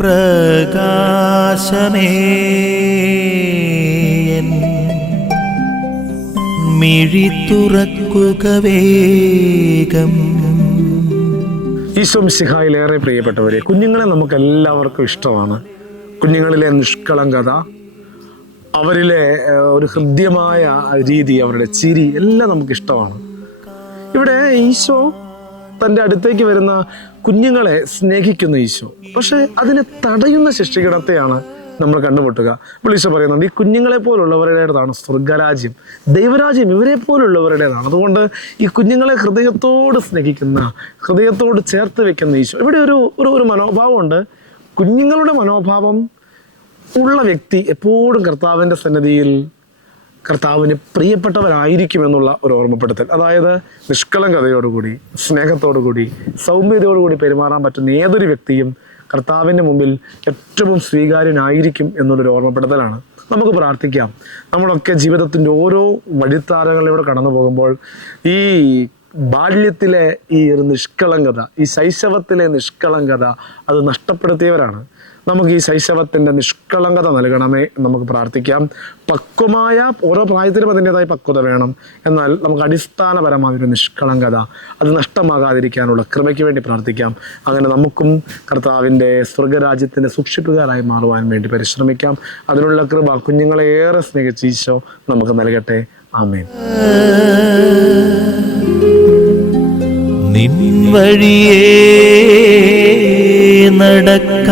പ്രകാശമേ മിഴി തുറക്കുക വേഗം. ഈശോ മിശിഹായിലേറെ പ്രിയപ്പെട്ടവരെ, കുഞ്ഞുങ്ങളെ നമുക്ക് എല്ലാവർക്കും ഇഷ്ടമാണ്. കുഞ്ഞുങ്ങളിലെ നിഷ്കളങ്കത, അവരിലെ ഒരു ഹൃദ്യമായ രീതി, അവരുടെ ചിരി എല്ലാം നമുക്കിഷ്ടമാണ്. ഇവിടെ ഈശോ തൻ്റെ അടുത്തേക്ക് വരുന്ന കുഞ്ഞുങ്ങളെ സ്നേഹിക്കുന്ന ഈശോ, പക്ഷെ അതിനെ തടയുന്ന ശിക്ഷകണത്തെയാണ് നമ്മൾ കണ്ടുമുട്ടുക. അപ്പോൾ ഈശോ പറയുന്നുണ്ട്, ഈ കുഞ്ഞുങ്ങളെ പോലുള്ളവരുടേതാണ് സ്വർഗരാജ്യം, ദൈവരാജ്യം ഇവരെ പോലുള്ളവരുടേതാണ്. അതുകൊണ്ട് ഈ കുഞ്ഞുങ്ങളെ ഹൃദയത്തോട് സ്നേഹിക്കുന്ന, ഹൃദയത്തോട് ചേർത്ത് വെക്കുന്ന ഈശോ. ഇവിടെ ഒരു മനോഭാവമുണ്ട്. കുഞ്ഞുങ്ങളുടെ മനോഭാവം ഉള്ള വ്യക്തി എപ്പോഴും കർത്താവിൻ്റെ സന്നിധിയിൽ കർത്താവിന് പ്രിയപ്പെട്ടവരായിരിക്കും എന്നുള്ള ഒരു ഓർമ്മപ്പെടുത്തൽ. അതായത് നിഷ്കളങ്കതയോടുകൂടി, സ്നേഹത്തോടുകൂടി, സൗമ്യതയോടുകൂടി പെരുമാറാൻ പറ്റുന്ന ഏതൊരു വ്യക്തിയും കർത്താവിൻ്റെ മുമ്പിൽ ഏറ്റവും സ്വീകാര്യനായിരിക്കും എന്നുള്ളൊരു ഓർമ്മപ്പെടുത്തലാണ്. നമുക്ക് പ്രാർത്ഥിക്കാം. നമ്മളൊക്കെ ജീവിതത്തിൻ്റെ ഓരോ വഴിത്താരങ്ങളിലൂടെ കടന്നു പോകുമ്പോൾ ഈ ബാല്യത്തിലെ ഈ ഒരു നിഷ്കളങ്കത, ഈ ശൈശവത്തിലെ നിഷ്കളങ്കത അത് നഷ്ടപ്പെടുത്തിയവരാണ്. നമുക്ക് ഈ ശൈശവത്തിൻ്റെ നിഷ്കളങ്കത നൽകണമേ നമുക്ക് പ്രാർത്ഥിക്കാം. പക്വമായ ഓരോ പ്രായത്തിലും അതിൻ്റെതായ പക്വത വേണം. എന്നാൽ നമുക്ക് അടിസ്ഥാനപരമായൊരു നിഷ്കളങ്കത അത് നഷ്ടമാകാതിരിക്കാനുള്ള കൃപയ്ക്ക് വേണ്ടി പ്രാർത്ഥിക്കാം. അങ്ങനെ നമുക്കും കർത്താവിൻ്റെ സ്വർഗരാജ്യത്തിൻ്റെ സൂക്ഷിപ്പുകാരായി മാറുവാൻ വേണ്ടി പരിശ്രമിക്കാം. അതിനുള്ള കൃപ കുഞ്ഞുങ്ങളെ ഏറെ സ്നേഹിച്ച ഈശോ നമുക്ക് നൽകട്ടെ. ആമേൻ. നിൻ വഴിയേ നടക്ക